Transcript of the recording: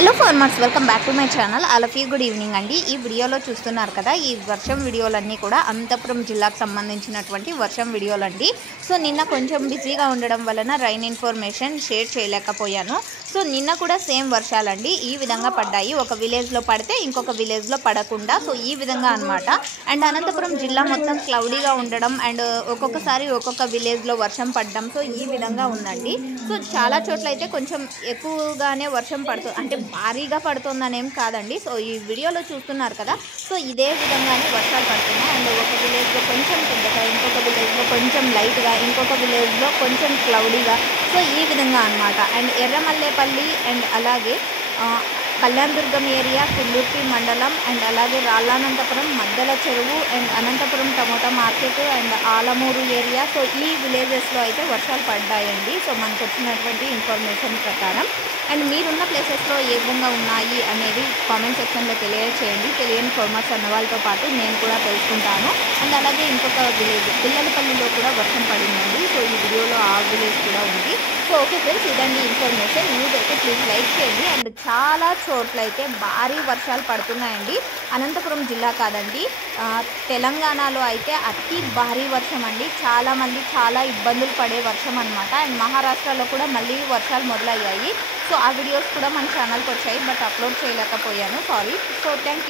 Hello farmers, welcome back to my channel. All of you good evening అండి. ఈ వీడియోలో చూస్తున్నారు కదా, ఈ వర్షం వీడియోలన్నీ కూడా అనంతపురం జిల్లాకు సంబంధించినటువంటి వర్షం వీడియోలండి. సో నిన్న కొంచెం బిజీగా ఉండడం వలన రైన్ ఇన్ఫర్మేషన్ షేర్ చేయలేకపోయాను. సో నిన్న కూడా సేమ్ వర్షాలండి ఈ విధంగా పడ్డాయి. ఒక విలేజ్లో పడితే ఇంకొక విలేజ్లో పడకుండా, సో ఈ విధంగా అనమాట. అండ్ అనంతపురం జిల్లా మొత్తం క్లౌడీగా ఉండడం అండ్ ఒక్కొక్కసారి ఒక్కొక్క విలేజ్లో వర్షం పడడం, సో ఈ విధంగా ఉందండి. సో చాలా చోట్ల అయితే కొంచెం ఎక్కువగానే వర్షం పడుతుంది, అంటే భారీగా పడుతుందనేం కాదండి. సో ఈ వీడియోలో చూస్తున్నారు కదా, సో ఇదే విధంగానే వర్షాలు పడుతున్నాయి. అండ్ ఒక విలేజ్లో కొంచెం పెద్దగా, ఇంకొక విలేజ్లో కొంచెం లైట్గా, ఇంకొక విలేజ్లో కొంచెం క్లౌడీగా, సో ఈ విధంగా అనమాట. అండ్ ఎర్రమల్లేపల్లి అండ్ అలాగే కళ్యాణదుర్గం ఏరియా, కుందుర్పి మండలం అండ్ అలాగే Ralla Anantapuram, Maddala Cheruvu and Anantapuram tomato market and Alamuru area, so ఈ విలేజెస్లో అయితే వర్షాలు పడ్డాయండి. సో మనకు వచ్చినటువంటి ఇన్ఫర్మేషన్ ప్రకారం. అండ్ మీరున్న ప్లేసెస్లో ఏ విధంగా ఉన్నాయి అనేది కామెంట్ సెక్షన్లో తెలియచేయండి. తెలియని ఫార్మర్స్ అన్న వాళ్ళతో పాటు నేను కూడా తెలుసుకుంటాను. అండ్ అలాగే ఇంకొక విలేజ్ పిల్లలపల్లిలో కూడా వర్షం పడిందండి. సో ఈ వీడియోలో ఆ విలేజ్ కూడా ఉంది. సో ఓకే ఫ్రెండ్స్, ఇదండి ఇన్ఫర్మేషన్. న్యూస్ అయితే ప్లీజ్ లైక్ చేయండి. అండ్ చాలా చోట్ల అయితే భారీ వర్షాలు పడుతున్నాయండి. అనంతపురం జిల్లా కాదండి, తెలంగాణలో అయితే అతి భారీ వర్షం అండి. చాలామంది చాలా ఇబ్బందులు పడే వర్షం అనమాట. అండ్ మహారాష్ట్రలో కూడా మళ్ళీ వర్షాలు మొదలయ్యాయి. సో ఆ వీడియోస్ కూడా మన ఛానల్కి వచ్చాయి, బట్ అప్లోడ్ చేయలేకపోయాను, సారీ. So thank you.